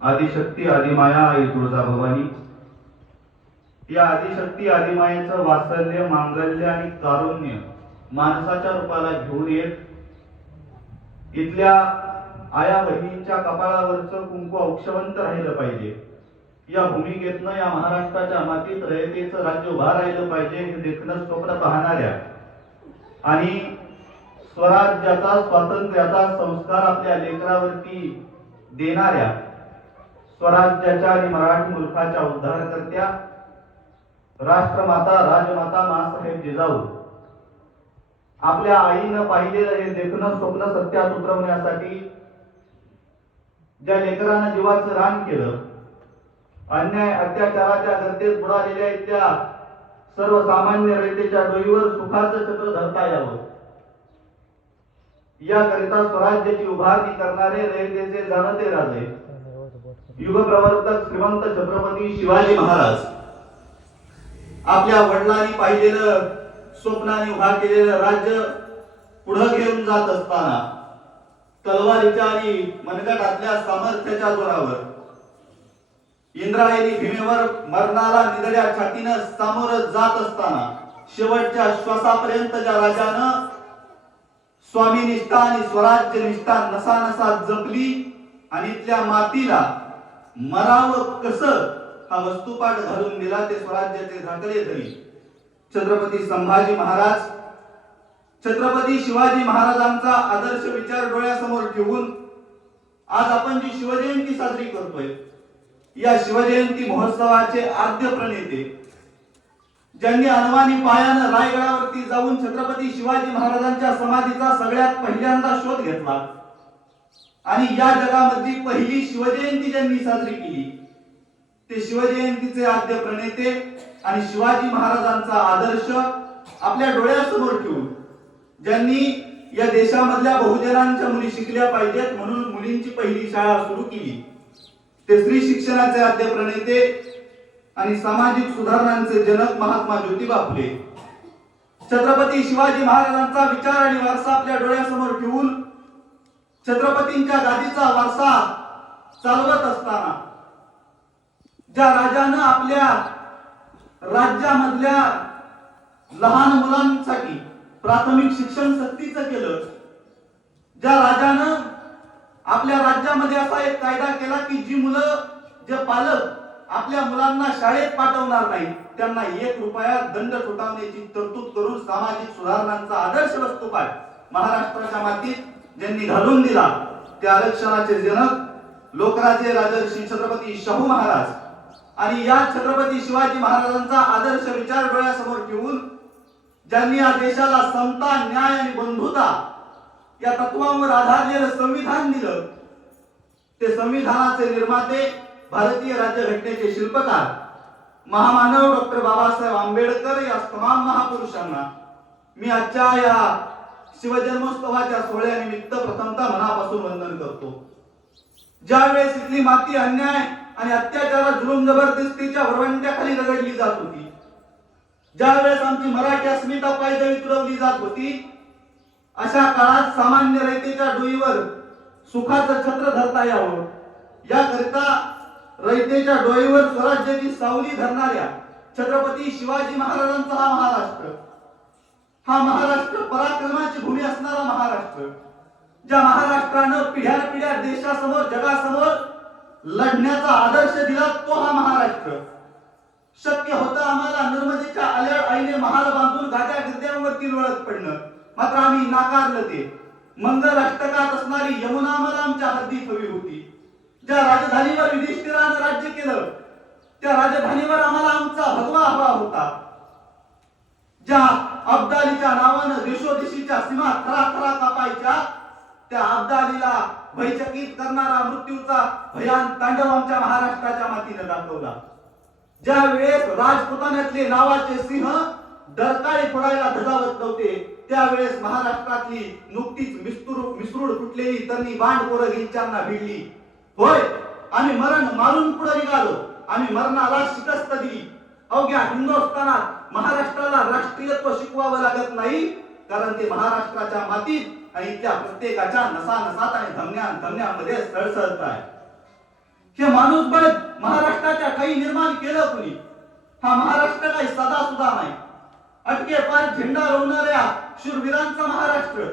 आदिशक्ती आदिमाया आई तुळजा भवानी, या आदिशक्ती आदिमायेचं वात्सल्य, मांगल्य आणि कारुण्य माणसाच्या रूपाला घेऊन येत इथल्या आया बहिणींच्या कपाळावरचं कुंकू औक्षवंत राहिलं पाहिजे. या भूमिकेतनं या महाराष्ट्राच्या मातीत रयतेचं राज्य उभा राहिलं पाहिजे हे देखणं स्वप्न पाहणाऱ्या आणि स्वराज्याचा स्वातंत्र्याचा संस्कार आपल्या लेकरावरती देणाऱ्या स्वराज्याच्या आणि मराठी मुलखाच्या उद्धारकर्त्या राष्ट्रमाता राजमाता माँसाहेब जिजाऊ आपल्या आईनं पाहिलेलं हे देखणं स्वप्न सत्यात उतरवण्यासाठी ज्या लेकरानं जीवाचं रान केलं, अन्याय अत्याचाराच्या गर्दीत बुडालेल्या इथल्या सर्वसामान्य रयतेच्या डोईवर सुखाचं छत्र धरता यावं याकरिता स्वराज्याची उभारणी करणारे रयतेचे जाणते राजे युगप्रवर्तक श्रीमंत छत्रपती शिवाजी महाराज आपल्या वडिलांनी पाहिलेलं स्वप्नाने उभा केलेलं राज्य पुढे घेऊन जात असताना तलवारीच्या आणि मनगटातल्या सामर्थ्याच्या जोरावर इंद्रायणी भीमेवर मरणाला निधड्या छातीनं सामोरं जात असताना शेवटच्या श्वासापर्यंत ज्या राजानं स्वामी निष्ठा आणि स्वराज्य निष्ठा नसा नसा जपली आणि इथल्या मातीला मरावं कसं हा वस्तुपाठ घालून दिला ते स्वराज्याचे झाकले धरी छत्रपती संभाजी महाराज, छत्रपती शिवाजी महाराजांचा आदर्श विचार डोळ्यासमोर ठेवून आज आपण जी शिवजयंती साजरी करतोय, या शिवजयंती महोत्सवाचे आद्य प्रणेते ज्यांनी अनवाणी पायानं रायगडावरती जाऊन छत्रपती शिवाजी महाराजांच्या समाधीचा सगळ्यात पहिल्यांदा शोध घेतला आणि या जगामधली पहिली शिवजयंती ज्यांनी साजरी केली ते शिवजयंतीचे आद्य प्रणेते आणि शिवाजी महाराजांचा आदर्श आपल्या डोळ्यासमोर ठेवून ज्यांनी या देशामधल्या बहुजनांच्या मुली शिकल्या पाहिजेत म्हणून मुलींची पहिली शाळा सुरू केली ते स्त्री शिक्षणाचे आद्य प्रणेते आणि सामाजिक सुधारणांचे जनक महात्मा ज्योतिबा फुले. छत्रपती शिवाजी महाराजांचा विचार आणि वारसा आपल्या डोळ्यासमोर ठेवून छत्रपतींच्या गादीचा वारसा चालवत असताना ज्या राजानं आपल्या राज्यामधल्या लहान मुलांसाठी प्राथमिक शिक्षण सक्तीचं केलं, ज्या राजानं आपल्या राज्यामध्ये असा एक कायदा केला की जी मुलं जे पालक आपल्या मुलांना शाळेत पाठवणार नाही त्यांना 1 रुपया दंड ठोठावण्याची तरतूद करून सामाजिक सुधारणांचा आदर्श वस्तुपाठ महाराष्ट्राच्या मातीत ज्यांनी घालून दिला ते आरक्षणाचे जनक लोकराजे राजर्षी छत्रपती शाहू महाराज आणि या छत्रपती शिवाजी महाराजांचा आदर्श विचार डोळ्यासमोर ठेवून ज्यांनी या देशाला समता, न्याय आणि बंधुता या तत्वांवर आधारलेलं संविधान दिलं ते संविधानाचे निर्माते, भारतीय राज्यघटनेचे शिल्पकार महामानव डॉक्टर बाबासाहेब आंबेडकर या तमाम महापुरुषांना मी आजच्या या शिवजन्मोत्सवाच्या सोहळ्यानिमित्त प्रथमतः मनापासून वंदन करतो. ज्यावेळेस इथली माती अन्याय आणि अत्याचार, जुलूम जबरदस्तीच्या वरवंट्याखाली रगडली जात होती, ज्यावेळेस आमची मराठी अस्मिता पायदळी तुडवली जात होती, अशा काळात सामान्य रयतेच्या डोईवर सुखाचं छत्र धरता यावं याकरिता रयतेच्या डोईवर स्वराज्याची सावली धरणाऱ्या छत्रपती शिवाजी महाराजांचा हा महाराष्ट्र पराक्रमाची भूमी असणारा महाराष्ट्र, ज्या महाराष्ट्रानं पिढ्यानपिढ्या देशासमोर जगासमोर लढण्याचा आदर्श दिला तो हा महाराष्ट्र. शक्य होतं आम्हाला नर्मदेच्या आईने महाल बांधून गाड्या गिरद्यांवरती लोळत पडणं, मात्र आम्ही नाकारलं ते. मंगल अष्टकात असणारी यमुना आम्हाला आमच्या हद्दीत हवी होती. ज्या राजधानीवर युधिष्ठिरानं राज्य केलं त्या राजधानीवर आम्हाला आमचा भगवा हवा होता. ज्या अब्दालीच्या नावानं देशोदेशीच्या सीमा खरा कापायच्या त्या अब्दालीला भयचकित करणारा मृत्यूचा भयान तांडव आमच्या महाराष्ट्राच्या मातीने दाखवला. ज्या वेळेस राजपुतान्यातले नावाचे सिंह डरकाळी फोडायला धजावत नव्हते त्यावेळेस महाराष्ट्रातली नुकतीच मिसरूड फुटलेली तरुणी बांड पोरगिंच्यांना भिडली. होय, आम्ही मरण मारून पुढे निघालो, आम्ही मरणाला शिकस्त दिली. अवघ्या हिंदुस्थानात महाराष्ट्राला राष्ट्रीयत्व शिकवावं लागत नाही कारण ते महाराष्ट्राच्या मातीत आणि त्या प्रत्येकाच्या नसानसात आणि धमन्यांमध्ये सळसळत आहे. हे माणूसबळ महाराष्ट्राच्या काही निर्माण केलं कुणी? हा महाराष्ट्र काही साधा सुद्धा नाही. अटके पार झेंडा रोवणाऱ्या शूरवीरांचा महाराष्ट्र,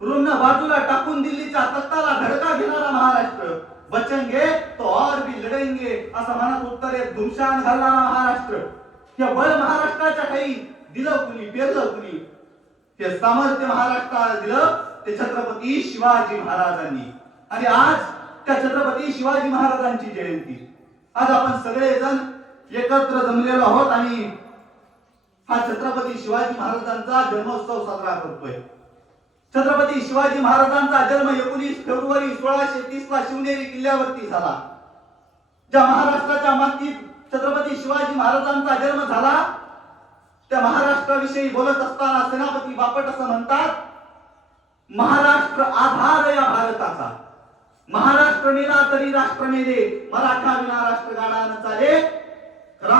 ऋण बाजूला टाकून दिल्लीच्या तख्ताला धडका घेणारा महाराष्ट्र, वचन घे तो और भी लढेंगे असं म्हणत उत्तरेत धुमशान घालणारा महाराष्ट्र. हे बळ महाराष्ट्राच्या काही दिलं कुणी, पेरलं कुणी? हे सामर्थ्य महाराष्ट्राला दिलं ते छत्रपती शिवाजी महाराजांनी. आणि आज त्या छत्रपती शिवाजी महाराजांची जयंती. आज आपण सगळेजण एकत्र जमलेलो आहोत आणि हा छत्रपती शिवाजी महाराजांचा जन्मोत्सव साजरा करतोय. छत्रपती शिवाजी महाराजांचा जन्म 19 फेब्रुवारी 1630 ला शिवनेरी किल्ल्यावरती झाला. ज्या महाराष्ट्राच्या मातीत छत्रपती शिवाजी महाराजांचा जन्म झाला त्या महाराष्ट्राविषयी बोलत असताना सेनापती बापट असं म्हणतात, महाराष्ट्र आधार या भारताचा, महाराष्ट्र मेला तरी राष्ट्र मेले, मराठा विना राष्ट्र गाडा न चाले, खरा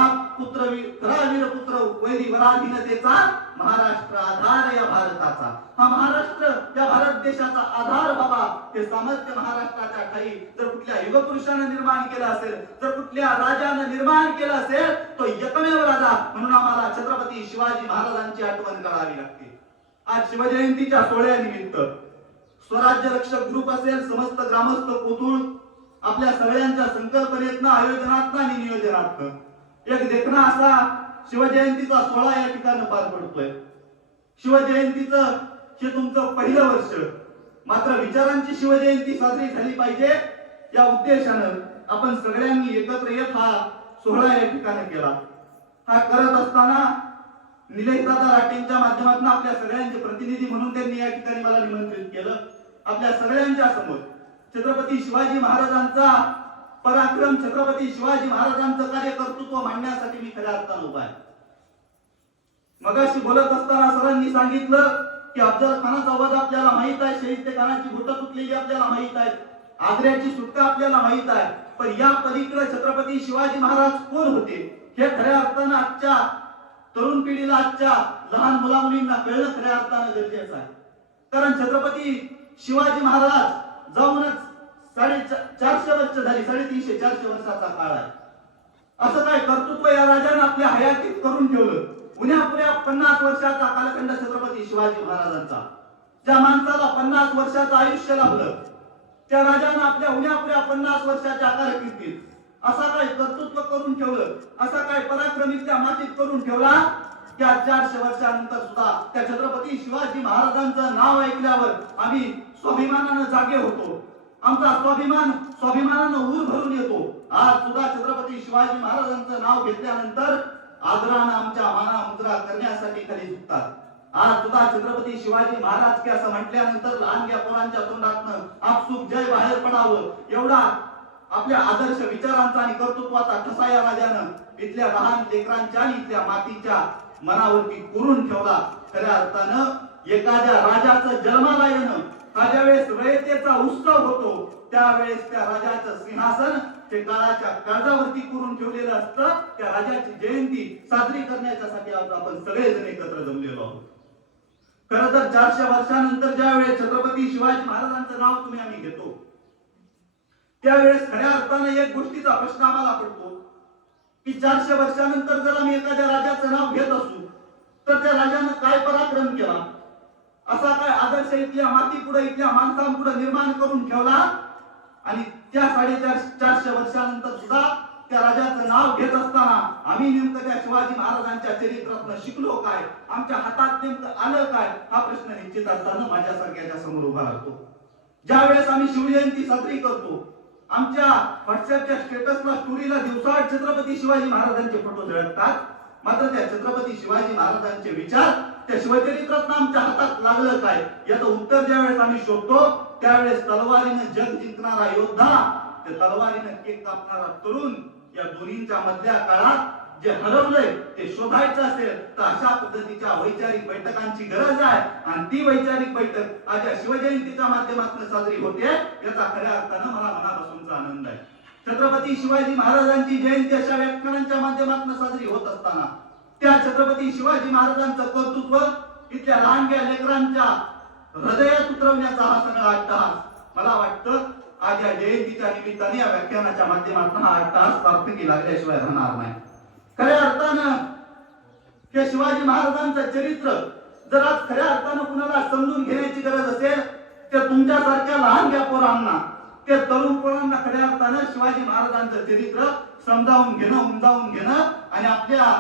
वीर पुत्र वैरी वराधीनतेचा, महाराष्ट्र आधार या भारताचा. हा महाराष्ट्र या भारत देशाचा आधार बाबा. हे सामर्थ्य महाराष्ट्राच्या ठाई जर कुठल्या युगपुरुषानं निर्माण केलं असेल, जर कुठल्या राजानं निर्माण केलं असेल, तो एकमेव राजा म्हणून आम्हाला छत्रपती शिवाजी महाराजांची आठवण करावी लागते. आज शिवजयंतीच्या सोहळ्यानिमित्त स्वराज्य रक्षक ग्रुप असेल, समस्त ग्रामस्थ कोथूळ आपल्या सगळ्यांच्या संकल्पनेतनं, आयोजनातनं आणि नियोजनातनं एक देखणा असा शिवजयंतीचा सोहळा या ठिकाणी पार पडतोय. शिवजयंतीचं हे तुमचं पहिलं वर्ष, मात्र विचारांची शिवजयंती साजरी झाली पाहिजे या उद्देशानं आपण सगळ्यांनी एकत्र येत हा सोहळा या ठिकाणी केला. हा करत असताना निलेशदादा राठेंच्या माध्यमातून आपल्या सगळ्यांचे प्रतिनिधी म्हणून त्यांनी या ठिकाणी मला निमंत्रित केलं. आपल्या सगळ्यांच्या समोर छत्रपती शिवाजी महाराजांचा पराक्रम, छत्रपती शिवाजी महाराजांचं कार्य कर्तृत्व मांडण्यासाठी मी खऱ्या अर्थानं उभा आहे. मगाशी बोलत असताना सरांनी सांगितलं की अफजल खानाचा वध आपल्याला माहित आहे, शहीद खानाची बोटं तुटलेली आपल्याला माहित आहे, आग्र्याची सुटका आपल्याला माहित आहे, पण या पलीकडे छत्रपती शिवाजी महाराज कोण होते हे खऱ्या अर्थानं आजच्या तरुण पिढीला, आजच्या लहान मुला मुलींना कळणं खऱ्या अर्थानं गरजेचं आहे. कारण छत्रपती शिवाजी महाराज जाऊनच 450 वर्ष झाली, 350-400 वर्षाचा काळ आहे. असं काय कर्तृत्व या राजाने आपल्या हयातीत करून ठेवलं. उन्यापुऱ्या 50 वर्षाचा कालखंड छत्रपती शिवाजी महाराजांचा. ज्या माणसाला 50 वर्षाचं आयुष्य लाभलं त्या राजाने आपल्या उन्यापुऱ्या 50 वर्षाच्या कारकिर्दीत असा काय कर्तृत्व करून ठेवलं, असा काय पराक्रमी त्या मातीत करून ठेवला. त्या 400 वर्षानंतर सुद्धा त्या छत्रपती शिवाजी महाराजांचं नाव ऐकल्यावर आम्ही स्वाभिमानानं जागे होतो. आमचा स्वाभिमानानं ऊर भरून येतो. आज सुद्धा छत्रपती शिवाजी महाराजांचं नाव घेतल्यानंतर आदरानं आमच्या माना मुद्रा करण्यासाठी खाली झुकतात. आज सुद्धा छत्रपती शिवाजी महाराज की असं म्हटल्यानंतर लहानग्या पोरांच्या तोंडातनं आपसुक जय बाहेर पडावं एवढा आपल्या आदर्श विचारांचा आणि कर्तृत्वाचा ठसा या राजानं इथल्या लहान लेकरांच्या आणि इथल्या मातीच्या मनावरती कोरून ठेवला. खऱ्या अर्थानं एखाद्या राजाचं जन्माला येणं हा ज्यावेळेस रयतेचा उत्सव होतो त्यावेळेस त्या राजाचं सिंहासन ते काळाच्या काळजावरती करून ठेवलेलं असतं. त्या राजाची जयंती साजरी करण्यासाठी आज आपण सगळेजण एकत्र जमलेलो आहोत. खरं तर 400 वर्षानंतर ज्यावेळेस छत्रपती शिवाजी महाराजांचं नाव तुम्ही आम्ही घेतो त्यावेळेस खऱ्या अर्थानं एक गोष्टीचा प्रश्न आम्हाला पडतो की 400 वर्षानंतर जर आम्ही एखाद्या राजाचं नाव घेत असू तर त्या राजानं काय पराक्रम केला, असा काय आदर्श इथल्या माती पुढे, इथल्या माणसांपुढे निर्माण करून ठेवला. आणि त्या 450 वर्षानंतर सुद्धा त्या राजाचं नाव घेत असताना आम्ही नेमकं त्या शिवाजी महाराजांच्या चरित्रातून शिकलो काय, आमच्या हातात नेमकं आलं काय, हा प्रश्न निश्चित असताना माझ्यासारख्याच्या समोर उभा राहतो. ज्यावेळेस आम्ही शिवजयंती साजरी करतो आमच्या व्हॉट्सअपच्या स्टेटसला स्टोरीला दिवसाआड छत्रपती शिवाजी महाराजांचे फोटो झळकतात, मात्र त्या छत्रपती शिवाजी महाराजांचे विचार त्या शिवचरित्रात आमच्या हातात लागलं काय याचं उत्तर ज्यावेळेस आम्ही शोधतो त्यावेळेस तलवारीनं जग जिंकणारा योद्धा, त्या तलवारीनं केक कापणारा तरुण, या दोन्हींच्या मधल्या काळात जे हरवलंय ते शोधायचं असेल तर अशा पद्धतीच्या वैचारिक बैठकांची गरज आहे. आणि ती वैचारिक बैठक आज या शिवजयंतीच्या माध्यमातून साजरी होते याचा खऱ्या अर्थानं मला मनापासूनचा आनंद आहे. छत्रपती शिवाजी महाराजांची जयंती अशा व्याख्यानांच्या माध्यमातून साजरी होत असताना त्या छत्रपती शिवाजी महाराजांचं कर्तृत्व इथल्या लहानग्या लेकरांच्या हृदयात उतरवण्याचा हा सगळा अट्टहास मला वाटतं आज या जयंतीच्या निमित्ताने या व्याख्यानाच्या माध्यमातून हा 8 तास सार्थकी लागल्याशिवाय राहणार नाही. खऱ्या अर्थानं हे शिवाजी महाराजांचं चरित्र जर आज खऱ्या अर्थानं कुणाला समजून घेण्याची गरज असेल तर तुमच्यासारख्या लहान पोरांना, ते तरुण पोरांना खऱ्या अर्थानं शिवाजी महाराजांचं चरित्र समजावून घेणं, उमजावून घेणं आणि आपल्या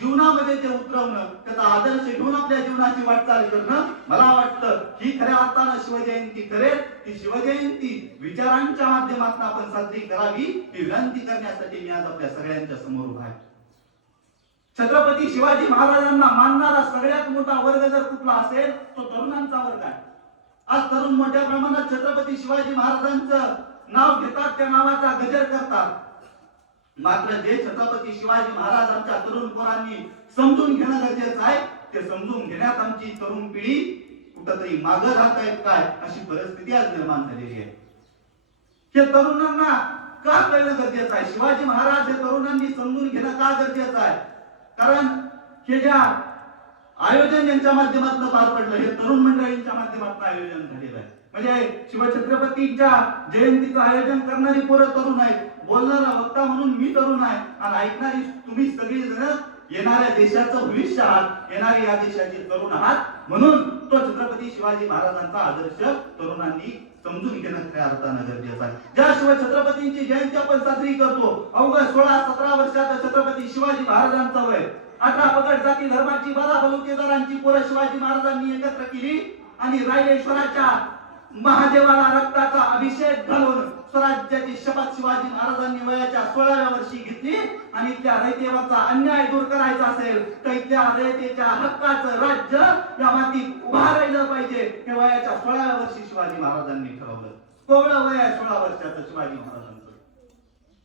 जीवनामध्ये ते उतरवणं, त्याचा आदर्श घेऊन आपल्या जीवनाची वाटचाल करणं, मला वाटतं ही खऱ्या अर्थानं शिवजयंती करेल. ती शिवजयंती विचारांच्या माध्यमातून आपण साजरी करावी ही विनंती करण्यासाठी मी आज आपल्या सगळ्यांच्या समोर उभा आहे. छत्रपती शिवाजी महाराजांना मानणारा सगळ्यात मोठा वर्ग जर कुठला असेल तो तरुणांचा वर्ग आहे. आज तरुण मोठ्या प्रमाणात छत्रपती शिवाजी महाराजांचं नाव घेतात, त्या नावाचा गजर करतात. मात्र जे छत्रपती शिवाजी महाराज आमच्या तरुण पोरांनी समजून घेणं गरजेचं आहे, ते समजून घेण्यात आमची तरुण पिढी कुठंतरी मागं राहत आहे काय अशी परिस्थिती आज निर्माण झालेली आहे. हे तरुणांना का कळणं गरजेचं आहे? शिवाजी महाराज हे तरुणांनी समजून घेणं का गरजेचं आहे? कारण हे ज्या आयोजन यांच्या माध्यमातून पार पडलं, हे तरुण मंडळींच्या माध्यमातून आयोजन झालेलं आहे. म्हणजे शिवछत्रपतींच्या जयंतीचं आयोजन करणारी पोरं तरुण आहेत, बोलणारा वक्ता म्हणून मी तरुण आहे आणि ऐकणारी तुम्ही सगळी जण येणाऱ्या देशाचं भविष्य आहात, येणारी या देशाची तरुण आहात. म्हणून तो छत्रपती शिवाजी महाराजांचा आदर्श तरुणांनी समजून घेणं खऱ्या अर्थानं गरजेचं आहे. ज्या शिवछत्रपतींची जयंती आपण साजरी करतो, अवघ्या 16-17 वर्षाचा छत्रपती शिवाजी महाराजांचा वय, 18 पगड जाती धर्माची 12 बलुतेदारांची पोरं शिवाजी महाराजांनी एकत्र केली आणि रायरेश्वराच्या महादेवाला रक्ताचा अभिषेक घालून स्वराज्याची शपथ शिवाजी महाराजांनी वयाच्या 16व्या वर्षी घेतली. आणि इथल्या रयतेवरचा अन्याय दूर करायचा असेल तर इथल्या रयतेच्या हक्काचं राज्य या मातीत उभा राहिलं पाहिजे, हे वयाच्या 16व्या वर्षी शिवाजी महाराजांनी ठरवलं. कोवळं वय आहे 16 वर्षाचं शिवाजी महाराजांचं.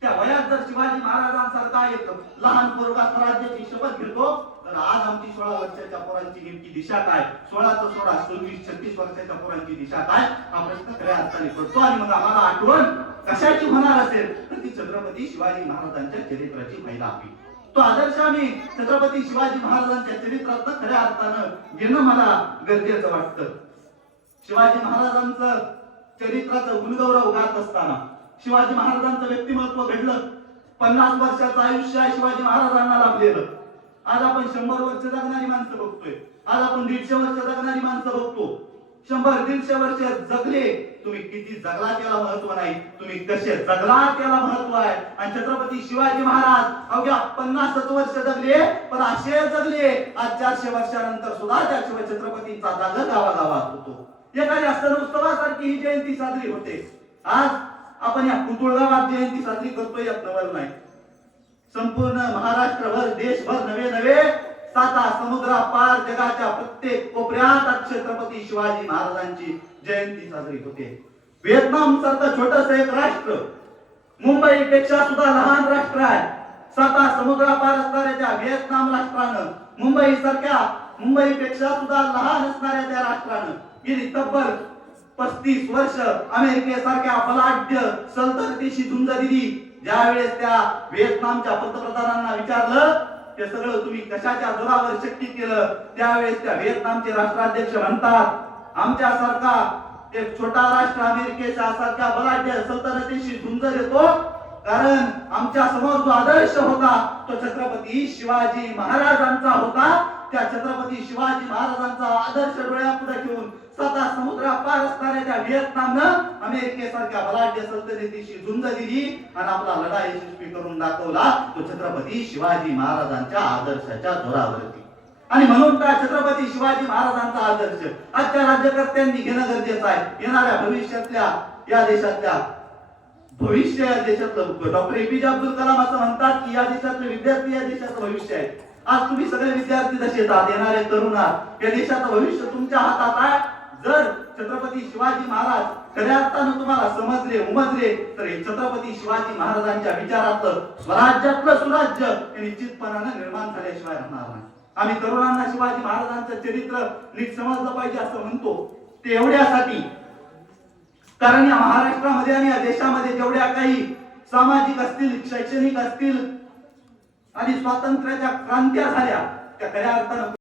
त्या वयात जर शिवाजी महाराजांसारखा एक लहान पोरगा स्वराज्याची शपथ घेतो तर आज आमची 16 वर्षाच्या पोरांची नेमकी दिशा काय, 16चं 16 26-36 वर्षाच्या पोरांची दिशा काय, हा प्रश्न खऱ्या अर्थाने पडतो. आणि मग आम्हाला आठवण कशाची होणार असेल तर ती छत्रपती शिवाजी महाराजांच्या चरित्राची व्हायला हवी. तो आदर्श आम्ही छत्रपती शिवाजी महाराजांच्या चरित्रात खऱ्या अर्थानं घेणं मला गरजेचं वाटतं. शिवाजी महाराजांचं चरित्राचं गुणगौरव गात असताना शिवाजी महाराजांचं व्यक्तिमत्व घडलं. 50 वर्षाचं आयुष्य आहे शिवाजी महाराजांना लाभलेलं. आज आपण 100 वर्ष जगणारी माणसं बघतोय, आज आपण 150 वर्ष जगणारी माणसं बघतो. 100-150 वर्ष जगले, तुम्ही किती जगला त्याला महत्व नाही, तुम्ही कसे जगला त्याला महत्व आहे. आणि छत्रपती शिवाजी महाराज अवघ्या 50 वर्ष जगले, पण असे जगले आज 400 वर्षानंतर सुद्धा त्या शिवछत्रपतींचा जागा गावागावात होतो. एखाद्या सण उत्सवासारखी ही जयंती साजरी होते. आज आपण या कुतुळगावात जयंती साजरी करतोय यात नवल नाही. संपूर्ण महाराष्ट्रभर, देशभर नवे 7 समुद्रापार जगाच्या प्रत्येक कोपऱ्यात छत्रपती शिवाजी महाराजांची जयंती साजरी होते. व्हिएतनाम सारखं छोटस एक राष्ट्र, मुंबई पेक्षा सुद्धा लहान राष्ट्र आहे. 7 समुद्रापार असणाऱ्या त्या व्हिएतनाम राष्ट्रानं मुंबई पेक्षा सुद्धा लहान असणाऱ्या त्या राष्ट्रानं गेली तब्बल 35 वर्ष अमेरिकेसारख्या बलाढ्य सल्तनतीशी झुंज दिली. ज्यावेळेस त्या व्हिएतनामच्या पंतप्रधानांना विचारलं ते सगळं तुम्ही कशाच्या जोरावर शक्ती केलं, त्यावेळेस त्या व्हिएतनामचे राष्ट्राध्यक्ष म्हणतात आमच्यासारखा एक छोटा राष्ट्र अमेरिकेच्या सारख्या बलाढ्य सल्तनतीशी झुंज देतो कारण आमच्या समोर जो आदर्श होता तो छत्रपती शिवाजी महाराजांचा होता. त्या छत्रपती शिवाजी महाराजांचा आदर्श डोळ्यापुढे ठेवून 7 समुद्रापार असणाऱ्या त्या व्हिएतनामनं अमेरिकेसारख्या बलाढ्य सल्तनतीशी झुंज दिली आणि आपला लढा यशस्वी करून दाखवला तो छत्रपती शिवाजी महाराजांच्या आदर्शाच्या जोरावरती. आणि म्हणून त्या छत्रपती शिवाजी महाराजांचा आदर्श आजच्या राज्यकर्त्यांनी घेणं गरजेचं आहे. येणाऱ्या भविष्यातल्या या देशातल्या डॉक्टर एपीजे अब्दुल कलाम असं म्हणतात की या देशातले विद्यार्थी या देशाचं भविष्य आहे. आज तुम्ही सगळे विद्यार्थी जसे आहात, येणारे तरुण आहात, या देशाचं भविष्य तुमच्या हातात आहे. जर छत्रपती शिवाजी महाराज खऱ्या अर्थानं तुम्हाला समजले उमजले तर हे छत्रपती शिवाजी महाराजांच्या विचारातलं स्वराज्यातलं सुराज्य हे निश्चितपणानं निर्माण झाल्याशिवाय राहणार नाही. आम्ही तरुणांना शिवाजी महाराजांचं चरित्र नीट समजलं पाहिजे असं म्हणतो ते एवढ्यासाठी कारण या महाराष्ट्रामध्ये आणि या देशामध्ये जेवढ्या काही सामाजिक असतील, शैक्षणिक असतील आणि स्वातंत्र्याच्या क्रांत्या झाल्या त्या खऱ्या अर्थानं